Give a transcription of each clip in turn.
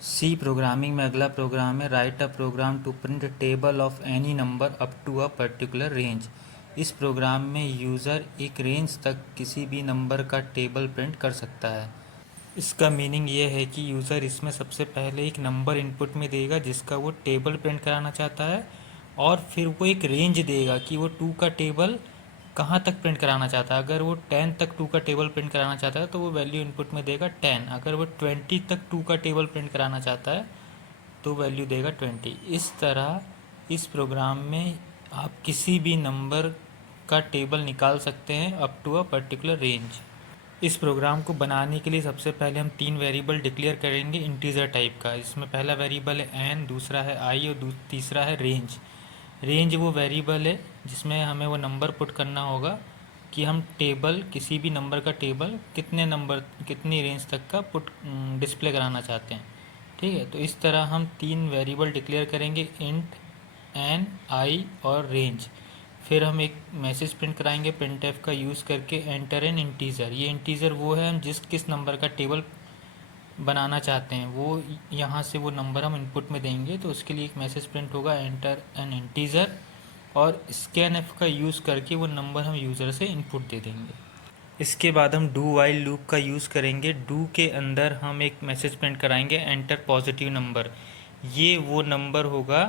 सी programming में अगला program है write a program to print table of any number up to a particular range. इस program में user एक रेंज तक किसी भी नंबर का टेबल प्रिंट कर सकता है। इसका मीनिंग ये है कि यूज़र इसमें सबसे पहले एक नंबर इनपुट में देगा जिसका वो टेबल प्रिंट कराना चाहता है, और फिर वो एक रेंज देगा कि वो 2 का टेबल कहाँ तक प्रिंट कराना चाहता है। अगर वो 10 तक 2 का टेबल प्रिंट कराना चाहता है तो वो वैल्यू इनपुट में देगा 10। अगर वो 20 तक 2 का टेबल प्रिंट कराना चाहता है तो वैल्यू देगा 20। इस तरह इस प्रोग्राम में आप किसी भी नंबर का टेबल निकाल सकते हैं up to a particular range. इस प्रोग्राम को बनाने के लिए सबसे पहले हम 3 वेरिएबल डिक्लेयर करेंगे इंटीजर टाइप का। इसमें पहला वेरिएबल है n, दूसरा है i और तीसरा है रेंज। रेंज वो वेरिएबल है जिसमें हमें वो नंबर पुट करना होगा कि हम टेबल किसी भी नंबर का टेबल कितनी रेंज तक का डिस्प्ले कराना चाहते हैं। ठीक है, तो इस तरह हम 3 वेरिएबल डिक्लेयर करेंगे, इंट, एन, आई और रेंज। फिर हम एक मैसेज प्रिंट कराएंगे printf का यूज़ करके एंटर एन इंटीज़र। ये इंटीज़र वो है हम किस नंबर का टेबल बनाना चाहते हैं वो यहाँ से वो नंबर हम इनपुट में देंगे, तो उसके लिए एक मैसेज प्रिंट होगा एंटर एन इंटीज़र, और स्कैनएफ का यूज़ करके वो नंबर हम यूज़र से इनपुट दे देंगे। इसके बाद हम डू वाइल लूप का यूज़ करेंगे। डू के अंदर हम एक मैसेज प्रिंट कराएंगे एंटर पॉजिटिव नंबर। ये वो नंबर होगा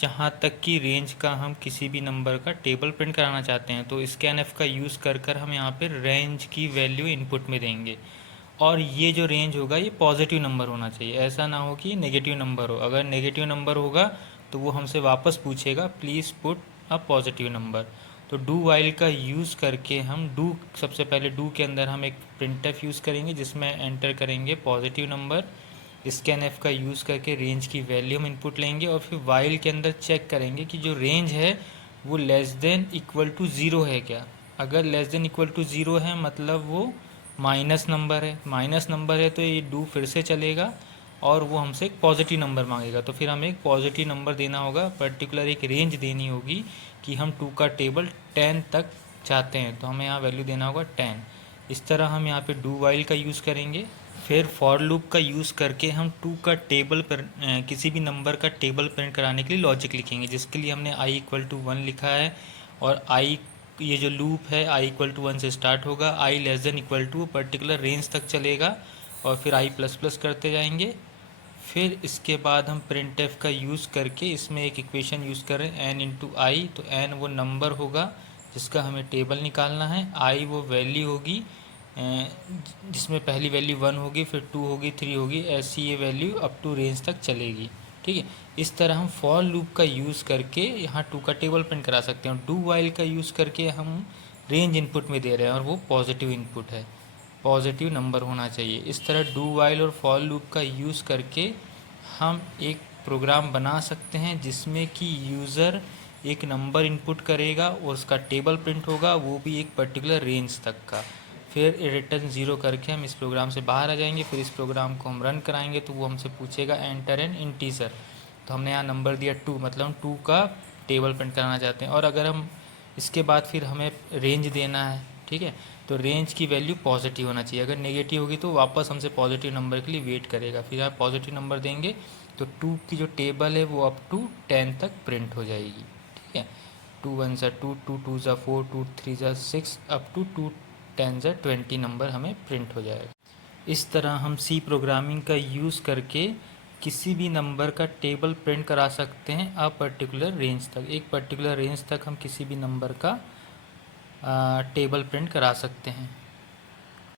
जहाँ तक कि रेंज का हम किसी भी नंबर का टेबल प्रिंट कराना चाहते हैं, तो स्कैनएफ का यूज़ कर हम यहाँ पर रेंज की वैल्यू इनपुट में देंगे। और ये जो रेंज होगा ये पॉजिटिव नंबर होना चाहिए, ऐसा ना हो कि नेगेटिव नंबर हो। अगर नेगेटिव नंबर होगा तो वो हमसे वापस पूछेगा please put a positive number. तो डू वाइल का यूज़ करके हम सबसे पहले डू के अंदर हम एक प्रिंटफ यूज़ करेंगे जिसमें एंटर करेंगे पॉजिटिव नंबर। स्कैनएफ का यूज़ करके रेंज की वैल्यू हम इनपुट लेंगे, और फिर वाइल के अंदर चेक करेंगे कि जो रेंज है वो less than equal to zero है क्या। अगर less than equal to zero है मतलब वो माइनस नंबर है। माइनस नंबर है तो ये डू फिर से चलेगा और वो हमसे एक पॉजिटिव नंबर मांगेगा, तो फिर हमें एक पॉजिटिव नंबर देना होगा, पर्टिकुलर एक रेंज देनी होगी कि हम 2 का टेबल 10 तक चाहते हैं, तो हमें यहाँ वैल्यू देना होगा 10। इस तरह हम यहाँ पे डू वाइल का यूज़ करेंगे। फिर फॉर लूप का यूज़ करके हम 2 का टेबल पर किसी भी नंबर का टेबल प्रिंट कराने के लिए लॉजिक लिखेंगे, जिसके लिए हमने i इक्वल टू 1 लिखा है, और i ये जो लूप है i इक्वल टू 1 से स्टार्ट होगा, i less than equal to particular range तक चलेगा, और फिर i प्लस प्लस करते जाएंगे। फिर इसके बाद हम printf का यूज़ करके इसमें एक इक्वेशन यूज़ करें n इंटू आई, तो n वो नंबर होगा जिसका हमें टेबल निकालना है, i वो वैल्यू होगी जिसमें पहली वैल्यू 1 होगी, फिर 2 होगी, 3 होगी, ऐसी ये वैल्यू अप टू रेंज तक चलेगी। ठीक है, इस तरह हम फॉर लूप का यूज़ करके यहाँ 2 का टेबल प्रिंट करा सकते हैं। डू वाइल का यूज़ करके हम रेंज इनपुट में दे रहे हैं और वो पॉजिटिव इनपुट है, पॉजिटिव नंबर होना चाहिए। इस तरह डू वाइल और फॉर लूप का यूज़ करके हम एक प्रोग्राम बना सकते हैं जिसमें कि यूज़र एक नंबर इनपुट करेगा और उसका टेबल प्रिंट होगा, वो भी एक पर्टिकुलर रेंज तक का। फिर रिटर्न ज़ीरो करके हम इस प्रोग्राम से बाहर आ जाएंगे। फिर इस प्रोग्राम को हम रन कराएंगे तो वो हमसे पूछेगा एंटर एन इंटीजर, तो हमने यहाँ नंबर दिया 2, मतलब हम 2 का टेबल प्रिंट कराना चाहते हैं। और अगर हम इसके बाद फिर हमें रेंज देना है, ठीक है, तो रेंज की वैल्यू पॉजिटिव होना चाहिए। अगर नेगेटिव होगी तो वापस हमसे पॉजिटिव नंबर के लिए वेट करेगा। फिर आप पॉजिटिव नंबर देंगे तो 2 की जो टेबल है वो अप टू 10 तक प्रिंट हो जाएगी। ठीक है, 2 1 ज़ा 2, 2 2 ज़ा 4, 2 3 ज़ा 6, अप टू 2 10 ज़ा 20 नंबर हमें प्रिंट हो जाएगा। इस तरह हम सी प्रोग्रामिंग का यूज़ करके किसी भी नंबर का टेबल प्रिंट करा सकते हैं अ पर्टिकुलर रेंज तक। एक पर्टिकुलर रेंज तक हम किसी भी नंबर का टेबल प्रिंट करा सकते हैं।